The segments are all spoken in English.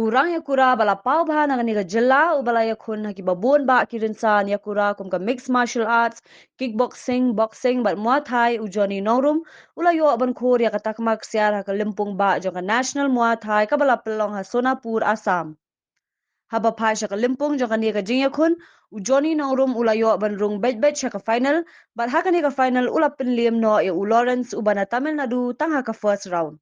Urang yakura bala pau bah na ni jela ubala yakun hakibabun ba kirinsan yakura kum ka mixed martial arts, kickboxing, boxing bat muay thai ujoni norum ula yo ban khor ya katakmak siar ka limpung ba jo ka national muay thai ka bala pelong ha Sonapur Assam. Haba phai ka limpung jo ka ni ka jing yakun ujoni norum ula yo ban rung bet ka final bat ha ka ni ka final ula pinlim no e u Lawrence ubana Tamil Nadu tang ha ka first round.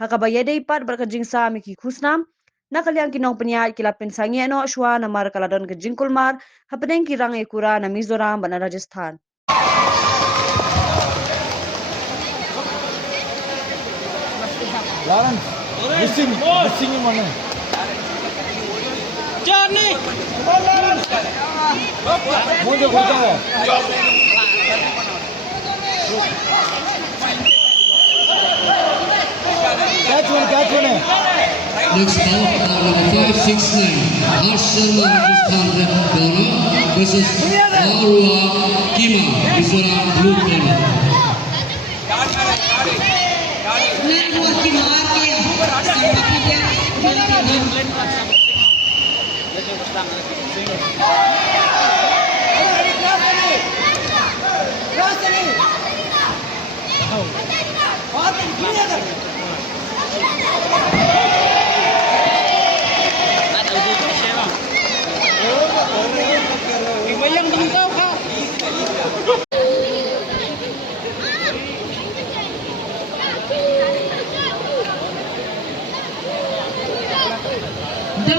Hakabayade ipat berkajing sa miki kusnam nakaliang kinong penyat kilapin sangi no shwa na mar kaladon ke jingkulmar hapedeng kirang ekura na Mizoram bana Rajasthan. Lawrence, missing mana? Johnny. Muda kurang ya. Catch one. Next bout, number 569, Harsh Sharma Rajasthan Red Corner versus Arwa Kima Mizoram Blue Corner. The